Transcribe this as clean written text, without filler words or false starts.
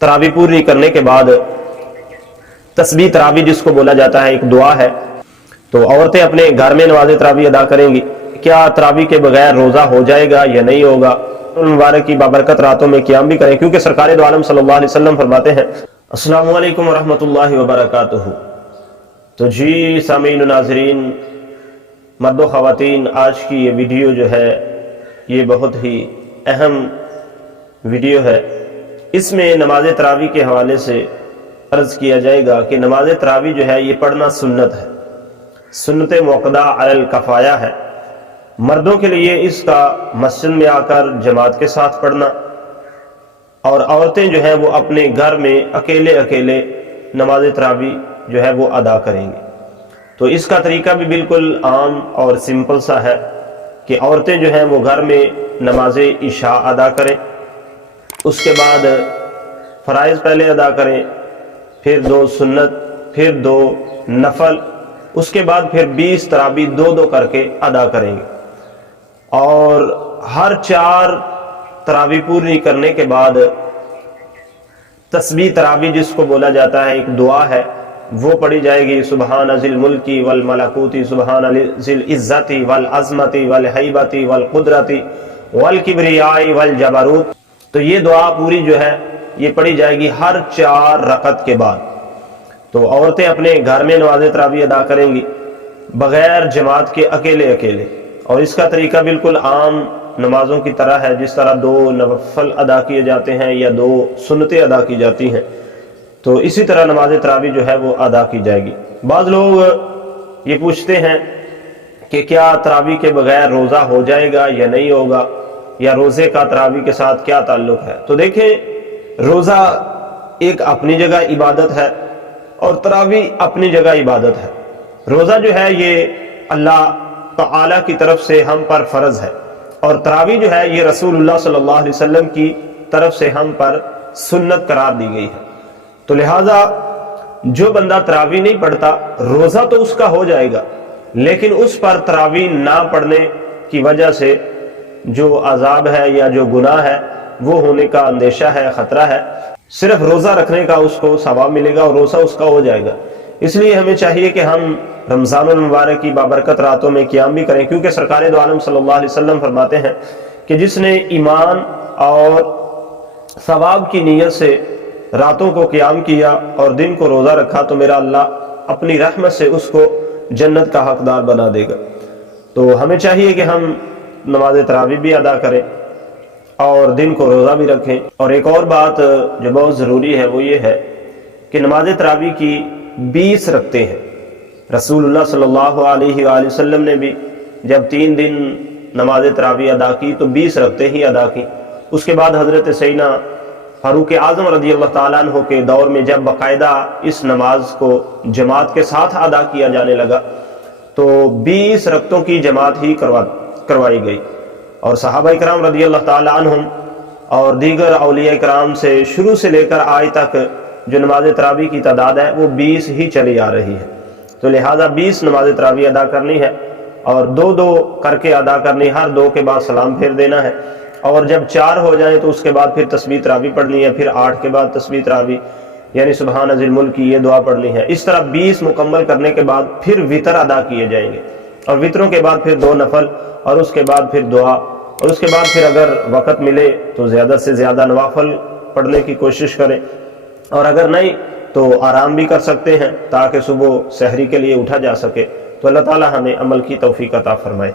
तरावी पूरी करने के बाद तस्बीह तरावी जिसको बोला जाता है, एक दुआ है। तो औरतें अपने घर में नमाज तरावी अदा करेंगी। क्या तरावी के बगैर रोज़ा हो जाएगा या नहीं होगा? मुबारक की बाबरकत रातों में क़याम भी करें, क्योंकि सरकार दो आलम सल्लल्लाहु अलैहि वसल्लम फरमाते हैं। अस्सलामु अलैकुम व रहमतुल्लाहि व बरकातुहू। तो जी सामीन नाज़रीन, मर्द व ख़वातीन, आज की ये वीडियो जो है ये बहुत ही अहम वीडियो है। इसमें नमाज तरावी के हवाले से अर्ज़ किया जाएगा कि नमाज तरावी जो है ये पढ़ना सुन्नत है, सुन्नत मुअक्कदा अलल कफ़ाया है। मर्दों के लिए इसका मस्जिद में आकर जमात के साथ पढ़ना, और औरतें जो है वो अपने घर में अकेले अकेले नमाज तरावी जो है वो अदा करेंगी। तो इसका तरीका भी बिल्कुल आम और सिंपल सा है कि औरतें जो हैं वो घर में नमाज इशा अदा करें, उसके बाद फ़राइज़ पहले अदा करें, फिर 2 सुन्नत, फिर 2 नफल, उसके बाद फिर 20 तरावी 2-2 करके अदा करेंगे। और हर 4 तरावी पूरी करने के बाद तस्बीह तरावी जिसको बोला जाता है, एक दुआ है, वो पढ़ी जाएगी। सुबहान ज़िल मुल्की वल मलकूती, सुबहान ज़िल इज़्ज़ती वल अज़मती वल हैबती वल कुदरती वल किब्रियाई वल जबरूत। तो ये दुआ पूरी जो है ये पढ़ी जाएगी हर 4 रकत के बाद। तो औरतें अपने घर में नमाज तरावी अदा करेंगी बग़ैर जमात के, अकेले अकेले। और इसका तरीका बिल्कुल आम नमाजों की तरह है, जिस तरह 2 नफल अदा किए जाते हैं या 2 सुन्नतें अदा की जाती हैं, तो इसी तरह नमाज तरावी जो है वो अदा की जाएगी। बाज़ लोग ये पूछते हैं कि क्या तरावी के बगैर रोज़ा हो जाएगा या नहीं होगा, या रोज़े का तरावी के साथ क्या ताल्लुक़ है। तो देखें, रोज़ा एक अपनी जगह इबादत है और तरावी अपनी जगह इबादत है। रोज़ा जो है ये अल्लाह ताला की तरफ से हम पर फ़र्ज़ है, और तरावी जो है ये रसूलुल्लाह सल्लल्लाहु अलैहि वसल्लम की तरफ से हम पर सुन्नत करार दी गई है। तो लिहाजा जो बंदा तरावी नहीं पढ़ता, रोज़ा तो उसका हो जाएगा, लेकिन उस पर तरावी ना पढ़ने की वजह से जो अजाब है या जो गुनाह है वो होने का अंदेशा है, ख़तरा है। सिर्फ रोज़ा रखने का उसको सवाब मिलेगा और रोज़ा उसका हो जाएगा। इसलिए हमें चाहिए कि हम रमज़ानुल मुबारक की बाबरकत रातों में क़याम भी करें, क्योंकि सरकार दो आलम सल्लल्लाहु अलैहि वसल्लम फरमाते हैं कि जिसने ईमान और सवाब की नीयत से रातों को क़याम किया और दिन को रोज़ा रखा, तो मेरा अल्लाह अपनी रहमत से उसको जन्नत का हकदार बना देगा। तो हमें चाहिए कि हम नमाज तरावी भी अदा करें और दिन को रोज़ा भी रखें। और एक और बात जो बहुत ज़रूरी है वो ये है कि नमाज तरावी की 20 रकतें हैं। रसूलुल्लाह सल्लल्लाहु अलैहि वसल्लम ने भी जब 3 दिन नमाज तरावी अदा की तो 20 रकतें ही अदा की। उसके बाद हज़रत सैयदना फारूक आज़म रज़ी अल्लाह ताला अन्हु के दौर में जब बाकायदा इस नमाज को जमात के साथ अदा किया जाने लगा तो 20 रकतों की जमात ही करवाई गई। और सहाबा इकराम रज़ी अल्लाह ताला अन्हुम और दीगर औलिया इकराम से शुरू से लेकर आज तक जो नमाज तरावी की तादाद है वो 20 ही चली आ रही है। तो लिहाजा 20 नमाज तरावी अदा करनी है और 2-2 करके अदा करनी, हर 2 के बाद सलाम फेर देना है। और जब 4 हो जाए तो उसके बाद फिर तस्बीह तरावी पढ़नी है, फिर 8 के बाद तस्बीह तरावी यानी सुबहान ज़िल मुल्की, ये दुआ पढ़नी है। इस तरह 20 मुकम्मल करने के बाद फिर वितर अदा किए जाएंगे, और वितरों के बाद फिर 2 नफल, और उसके बाद फिर दुआ, और उसके बाद फिर अगर वक़्त मिले तो ज़्यादा से ज़्यादा नवाफल पढ़ने की कोशिश करें, और अगर नहीं तो आराम भी कर सकते हैं ताकि सुबह सहरी के लिए उठा जा सके। तो अल्लाह ताला हमें अमल की तौफीक अता फरमाए।